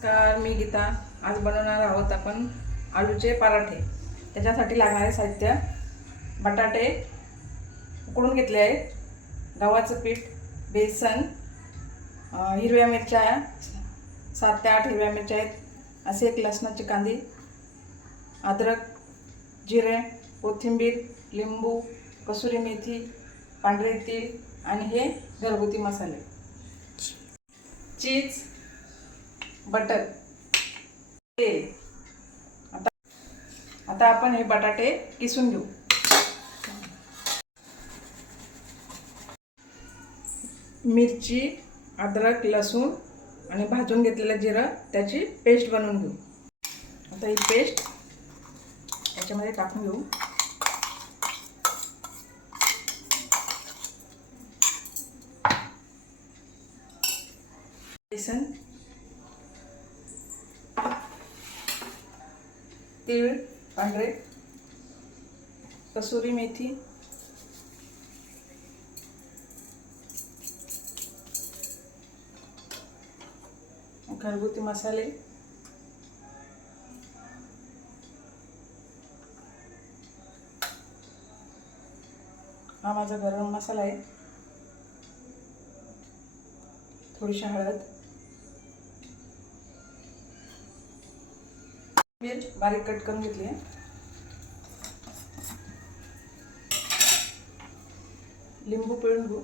नमस्कार मी गीता. आज बनवणार आहोत आपण आलूचे पराठे. त्याच्यासाठी लागणारे साहित्य बटाटे उकडून घेतले आहेत. गव्हाचं पीठ बेसन हिरव्या मिरच्या सात ते आठ हिरव्या मिरच्या आहेत. असे एक लसणाची कांदी अद्रक जिरे कोथिंबीर लिंबू कसुरी मेथी पांढरे तीळ आणि हे घरगुती मसाले. Cheese butter. तेल आता आता आपण हे बटाटे किसून घेऊ. मिरची अद्रक लसूण आणि भाजून घेतलेलं जिरं त्याची पेस्ट बनवून घेऊ. आता ही पेस्ट याच्यामध्ये टाकून घेऊ. बेसन तीळ पांढरे कसुरी मेथी घरगुती मसाले हा माझा गरम मसाला आहे. थोडीशी हळद. मिरच बारीक कट करून घेतली आहे. लिंबू पिळून घेऊ.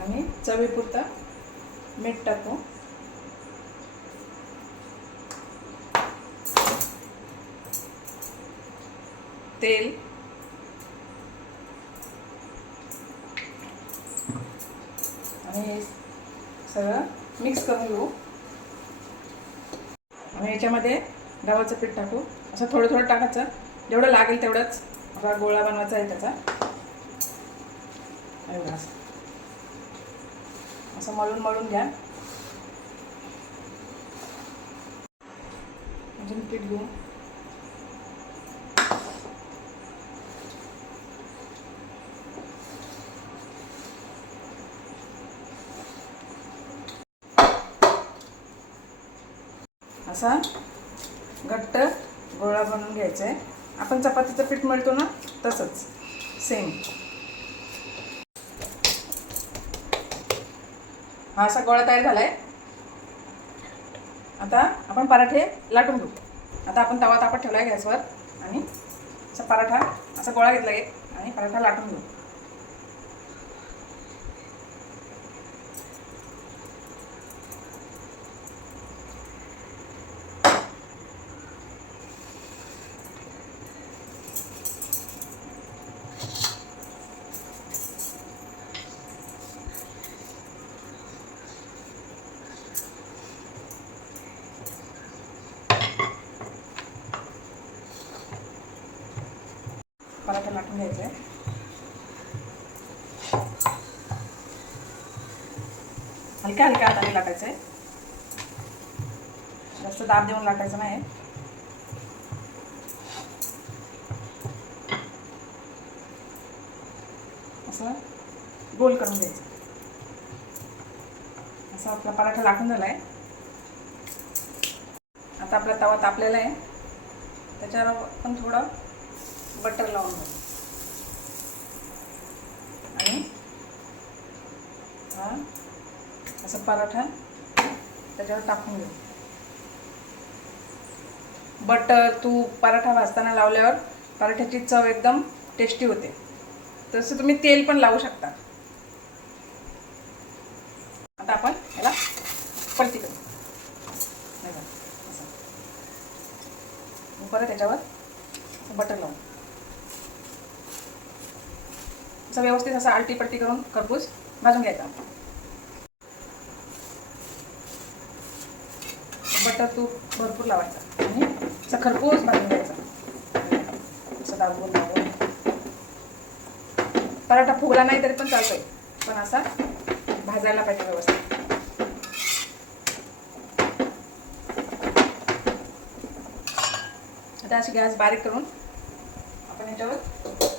आणि चवीपुरता मीठ टाकू. तेल. आणि सगळं मिक्स करून घेऊ. आणि याच्यामध्ये गव्हाचं पीठ टाकू. असं थोडं थोडं टाकायचं. जेवढं लागेल तेवढंच. आपला गोळा बनवायचा आहे त्याचा. एवढा असं असं मळून मळून घ्या. अजून पीठ घेऊ. असा घट्ट गोळा बनवून घ्यायचा आहे. आपण चपातीचं पीठ मिळतो ना तसंच. सेम हा असा गोळा तयार झाला आहे आता आपण पराठे लाटून घेऊ. आता आपण तवा तापत ठेवला आहे गॅसवर आणि असा पराठा असा गोळा घेतला आहे आणि पराठा लाटून घेऊ. पराठा लाटून घ्यायचा आहे हलक्या हलक्या हाताने लाटायचं आहे जास्त दाब देऊन लाटायचं नाही असं गोल करून घ्यायचं. असा आपला पराठा लाटून झाला आहे आता आपला तवा तापलेला आहे. त्याच्यावर आपण थोडं बटर लावून घेऊ आणि हा असं पराठा त्याच्यावर टाकून घेऊ. बटर तूप पराठा भाजताना लावल्यावर पराठ्याची चव एकदम टेस्टी होते. तसं तुम्ही तेल पण लावू शकता. आता आपण याला पलटी करू. नाही परत त्याच्यावर बटर लावून असं व्यवस्थित असं आलटी करून खरपूस भाजून घ्यायचा. बटर तूप भरपूर लावायचं आणि असं खरपूस भाजून घ्यायचा. असं दाबून दाबून. पराठा फुगला नाही तरी पण चालतोय पण असा भाजायला पाहिजे व्यवस्थित. आता अशी गॅस बारीक करून आपण याच्यावर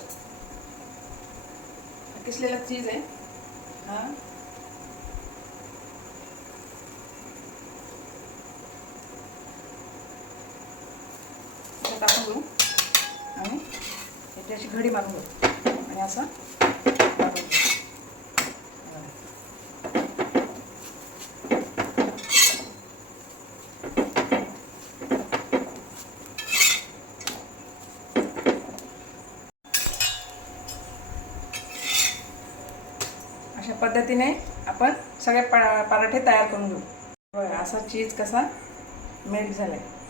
किसलेला चीज आहे हा। टाकून घेऊ आणि त्याची घडी मारून घेऊ आणि असं पद्धतीने आपण सगळे पा पराठे तयार करून घेऊ. बघा असा चीज कसा मेल्ट झाला आहे